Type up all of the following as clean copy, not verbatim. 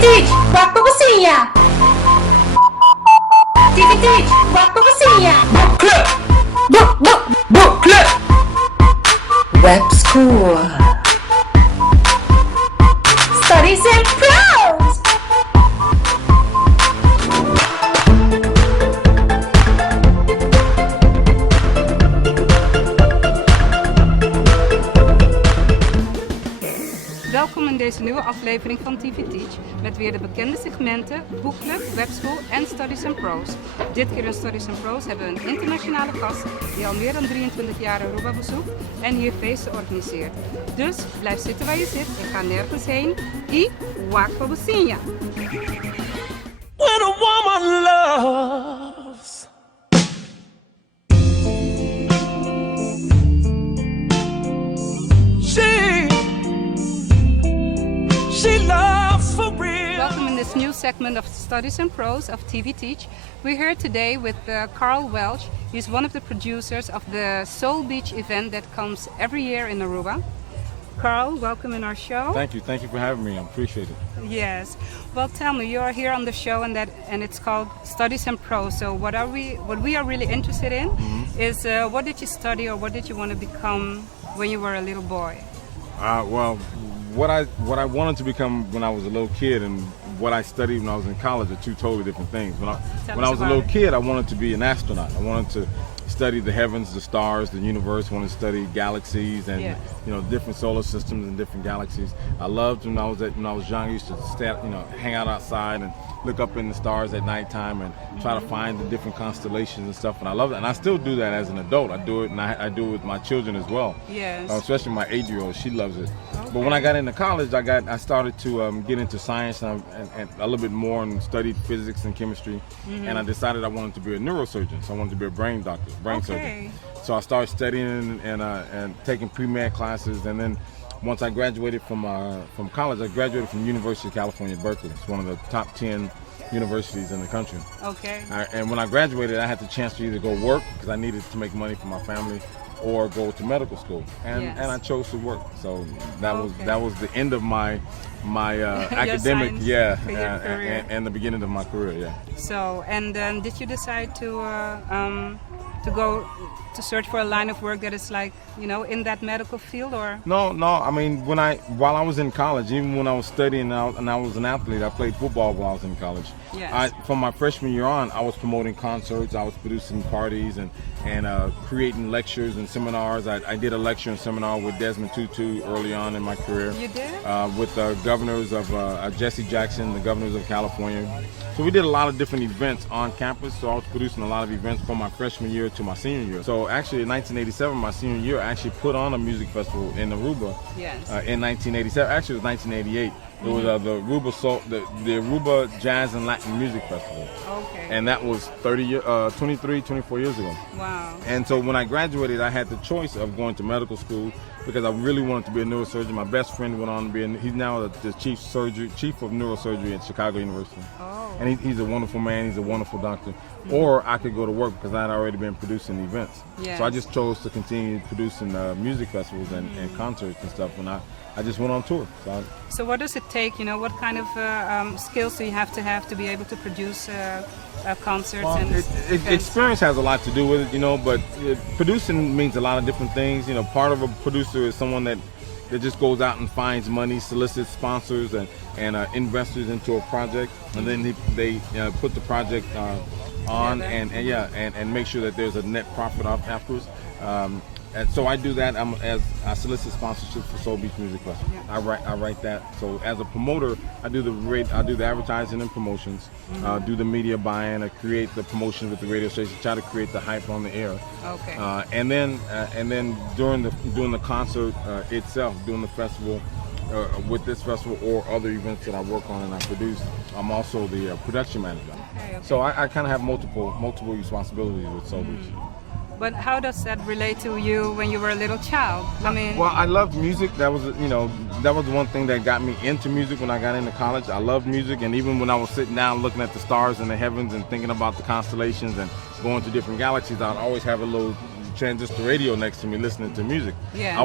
Titi, bora pra cozinha! Titi, bora pra cozinha! Book club! Web school! Studies and pros! Welkom in deze nieuwe aflevering van TV Teach met weer de bekende segmenten Boekclub, Webschool en Studies and Pros. Dit keer in Studies and Pros hebben we een internationale gast die al meer dan 23 jaar Aruba bezoekt en hier feesten organiseert. Dus blijf zitten waar je zit en ga nergens heen. Y waak voor Businja. When a woman loves, she loves for real. Welcome in this new segment of Studies and Pros of TV Teach. We're here today with Carl Welch. He's one of the producers of the Soul Beach event that comes every year in Aruba. Carl, welcome in our show. Thank you for having me. I appreciate it. Yes. Well, tell me, you are here on the show, and it's called Studies and Pros. So what we are really interested in is what did you study or what did you want to become when you were a little boy? Well, what I wanted to become when I was a little kid and what I studied when I was in college are two totally different things. When I was a little kid, I wanted to be an astronaut. I wanted to study the heavens, the stars, the universe. I wanted to study galaxies and different solar systems and different galaxies. I loved when I was young. I used to hang out outside and look up in the stars at nighttime and try to find the different constellations and stuff. And I love it, and I still do that as an adult. I do it, and I do it with my children as well. Yes. Especially my 8-year-old, she loves it. Okay. But when I got into college, I started to get into science and a little bit more and studied physics and chemistry. And I decided I wanted to be a neurosurgeon, so I wanted to be a brain doctor, brain surgeon. So I started studying and taking pre-med classes, and then once I graduated from college, I graduated from University of California, Berkeley. It's one of the top 10 universities in the country. Okay. And when I graduated, I had the chance to either go work because I needed to make money for my family, or go to medical school, and I chose to work. So that was the end of my academic and the beginning of my career. Yeah. So, and then did you decide to go to search for a line of work that is like, in that medical field, or? No. I mean, while I was in college, even when I was studying and I was an athlete, I played football while I was in college. Yes. From my freshman year on, I was promoting concerts, I was producing parties and creating lectures and seminars. I did a lecture and seminar with Desmond Tutu early on in my career. You did? With the governors of Jesse Jackson, the governors of California. So we did a lot of different events on campus. So I was producing a lot of events from my freshman year to my senior year. So actually in 1987, my senior year, I actually put on a music festival in Aruba. Yes. In 1987, actually it was 1988. It was the Aruba Jazz and Latin Music Festival. Okay. And that was 24 years ago. Wow. And so when I graduated, I had the choice of going to medical school because I really wanted to be a neurosurgeon. My best friend went on to be, he's now the chief of neurosurgery at Chicago University. Oh. And he's a wonderful man, he's a wonderful doctor. Or I could go to work because I had already been producing events. Yes. So I just chose to continue producing music festivals and concerts and stuff. And I just went on tour. So what does it take? What kind of skills do you have to be able to produce concerts? Well, and experience has a lot to do with it, but producing means a lot of different things. Part of a producer is someone that just goes out and finds money, solicits sponsors and investors into a project, and then they put the project on and make sure that there's a net profit afterwards. And so I do that. I solicit sponsorships for Soul Beach Music Festival. Yeah. I write that. So as a promoter, I do the advertising and promotions, do the media buying, I create the promotions with the radio station, try to create the hype on the air. Okay. And then during the concert itself, doing the festival. With this festival or other events that I work on and I produce, I'm also the production manager. Okay. So I kind of have multiple responsibilities with Soul Beach. But how does that relate to you when you were a little child? I mean, well, I loved music. That was the one thing that got me into music when I got into college. I loved music, and even when I was sitting down looking at the stars in the heavens and thinking about the constellations and going to different galaxies, I'd always have a little transistor radio next to me listening to music. Yes.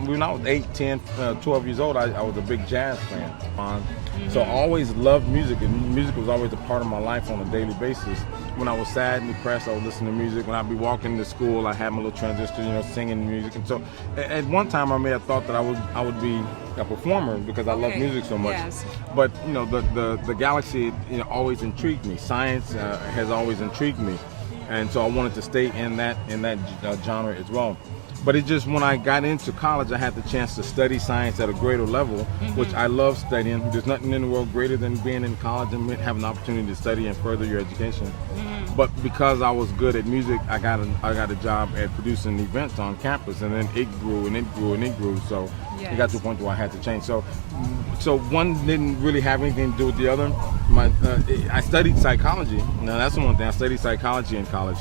When I was 8, 10, 12 years old, I was a big jazz fan. So I always loved music, and music was always a part of my life on a daily basis. When I was sad and depressed, I would listen to music. When I'd be walking to school, I had my little transistor, singing music. And so at one time I may have thought that I would be a performer because I love music so much. Yes. But the galaxy always intrigued me. Science has always intrigued me, and so I wanted to stay in that genre as well. But it just, when I got into college, I had the chance to study science at a greater level, which I love studying. There's nothing in the world greater than being in college and having an opportunity to study and further your education. But because I was good at music, I got a job at producing events on campus, and then it grew and it grew and it grew. So it got to a point where I had to change. So one didn't really have anything to do with the other. I studied psychology. Now that's the one thing. I studied psychology in college.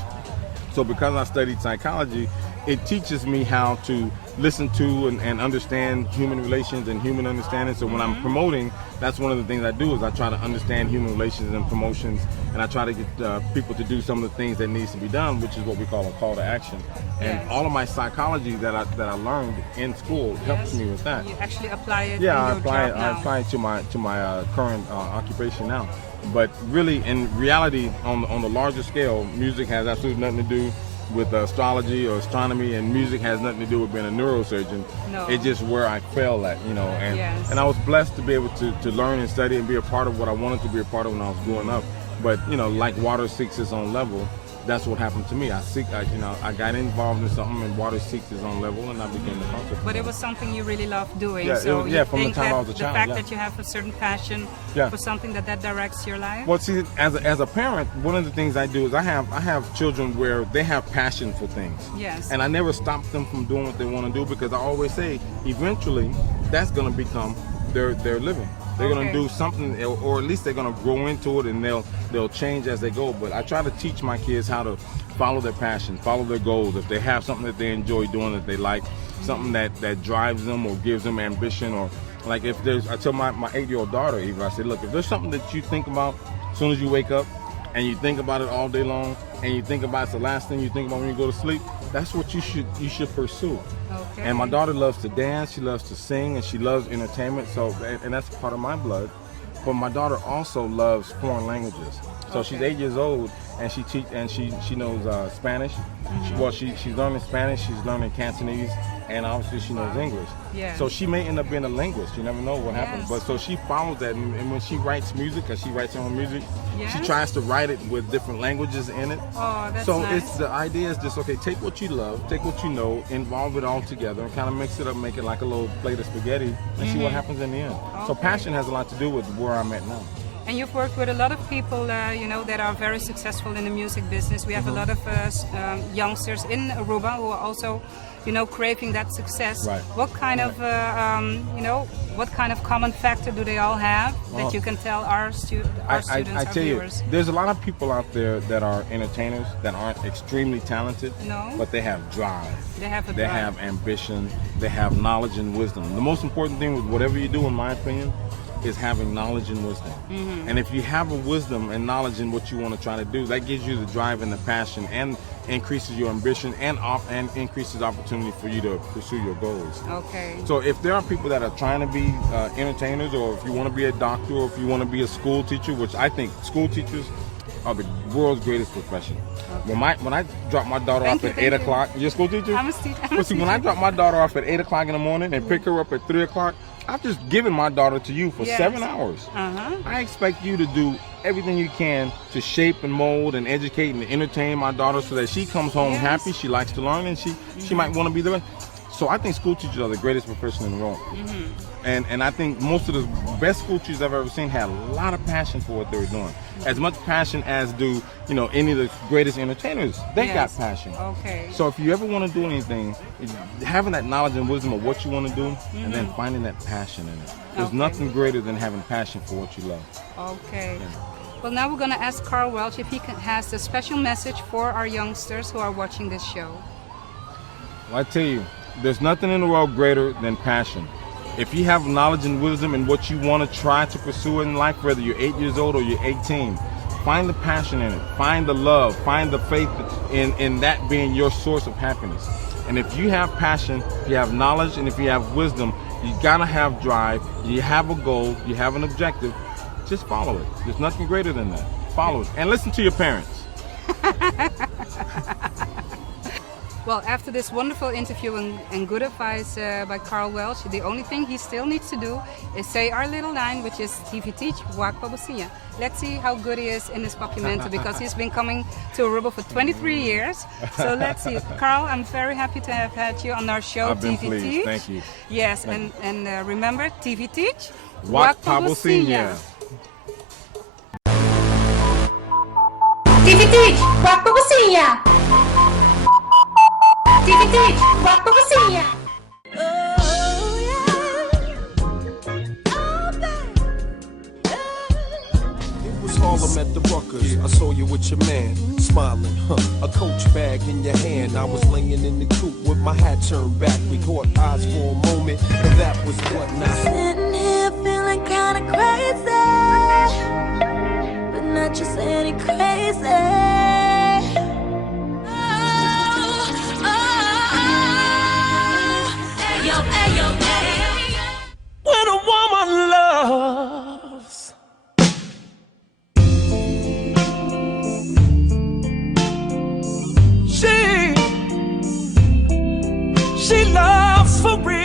So because I studied psychology, it teaches me how to listen to and understand human relations and human understanding. So when I'm promoting, that's one of the things I do, is I try to understand human relations and promotions, and I try to get people to do some of the things that needs to be done, which is what we call a call to action. And all of my psychology that I learned in school helps me with that. You actually apply it. Yeah, in your job now. I apply it to my current occupation now. But really, in reality, on the larger scale, music has absolutely nothing to do with astrology or astronomy, and music has nothing to do with being a neurosurgeon. No. It's just where I fell at, and I was blessed to be able to learn and study and be a part of what I wanted to be a part of when I was growing up. But like water seeks its own level, that's what happened to me. I got involved in something, and water seeks its own level, and I became the concert. But it was something you really loved doing. Yeah, so from the time I was a child. The fact that you have a certain passion for something that directs your life. Well, see, as a parent, one of the things I do is I have children where they have passion for things. Yes. And I never stop them from doing what they want to do, because I always say, eventually, that's going to become their living. They're going to do something, or at least they're going to grow into it, and they'll change as they go. But I try to teach my kids how to follow their passion, follow their goals. If they have something that they enjoy doing, that they like, something that drives them or gives them ambition, or like I tell my 8-year-old daughter, even, I say, look, if there's something that you think about as soon as you wake up, and you think about it all day long, and you think about it's the last thing you think about when you go to sleep, that's what you should pursue. Okay. And my daughter loves to dance, she loves to sing, and she loves entertainment. So, and that's part of my blood. But my daughter also loves foreign languages. So she's 8 years old, and she knows Spanish. She's learning Spanish, she's learning Cantonese, and obviously she knows English. Yeah. So she may end up being a linguist. You never know what happens. But so she follows that, and when she writes music, because she writes her own music, she tries to write it with different languages in it. Oh, that's so nice. the idea is just, okay, take what you love, take what you know, involve it all together, and kind of mix it up, make it like a little plate of spaghetti, and see what happens in the end. So passion has a lot to do with where I'm at now. And you've worked with a lot of people, that are very successful in the music business. We have a lot of youngsters in Aruba who are also, craving that success. Right. What kind of, what kind of common factor do they all have that you can tell our students, I our tell you, viewers? there's a lot of people out there that are entertainers that aren't extremely talented, but they have drive. They have They have ambition. They have knowledge and wisdom. The most important thing with whatever you do, in my opinion, is having knowledge and wisdom. And if you have a wisdom and knowledge in what you want to try to do, that gives you the drive and the passion, and increases your ambition, and increases opportunity for you to pursue your goals. Okay. So if there are people that are trying to be entertainers, or if you want to be a doctor, or if you want to be a school teacher, which I think school teachers are the world's greatest profession. Okay. When I drop my daughter off at 8 o'clock, you're a school teacher? I'm a teacher. But see, when I drop my daughter off at 8 o'clock in the morning and pick her up at 3 o'clock, I've just given my daughter to you for 7 hours. I expect you to do everything you can to shape and mold and educate and entertain my daughter, so that she comes home happy, she likes to learn, and she might want to be the best. So I think school teachers are the greatest profession in the world. And I think most of the best school teachers I've ever seen had a lot of passion for what they were doing. As much passion as do, any of the greatest entertainers. They got passion. Okay. So if you ever want to do anything, having that knowledge and wisdom of what you want to do, and then finding that passion in it. There's nothing greater than having passion for what you love. Okay. Well, now we're going to ask Carl Welch if he has a special message for our youngsters who are watching this show. Well, I tell you, there's nothing in the world greater than passion. If you have knowledge and wisdom in what you want to try to pursue in life, whether you're 8 years old or you're 18, Find the passion in it. Find the love. Find the faith in that being your source of happiness. And if you have passion, if you have knowledge, and if you have wisdom, you gotta have drive. You have a goal. You have an objective. Just follow it. There's nothing greater than that. Follow it. And listen to your parents. Well, after this wonderful interview and good advice by Carl Welsh, the only thing he still needs to do is say our little line, which is TV Teach, Wak Pabusinya. Let's see how good he is in this Papiamento, because he's been coming to Aruba for 23 years. So let's see. Carl, I'm very happy to have had you on our show, I've been TV pleased. Teach. Thank you. Yes, and remember, TV Teach, Wak Pabusinya. TV Teach, Wak Pabusinya. TV Teach, Wak Pabusinya. It was Harlem at the Ruckers. I saw you with your man, smiling, a Coach bag in your hand. I was laying in the coop with my hat turned back. We caught eyes for a moment, and that was what now. Sitting here feeling kinda crazy, but not just any crazy. Ayo, ayo, ayo. When a woman loves, she loves for real.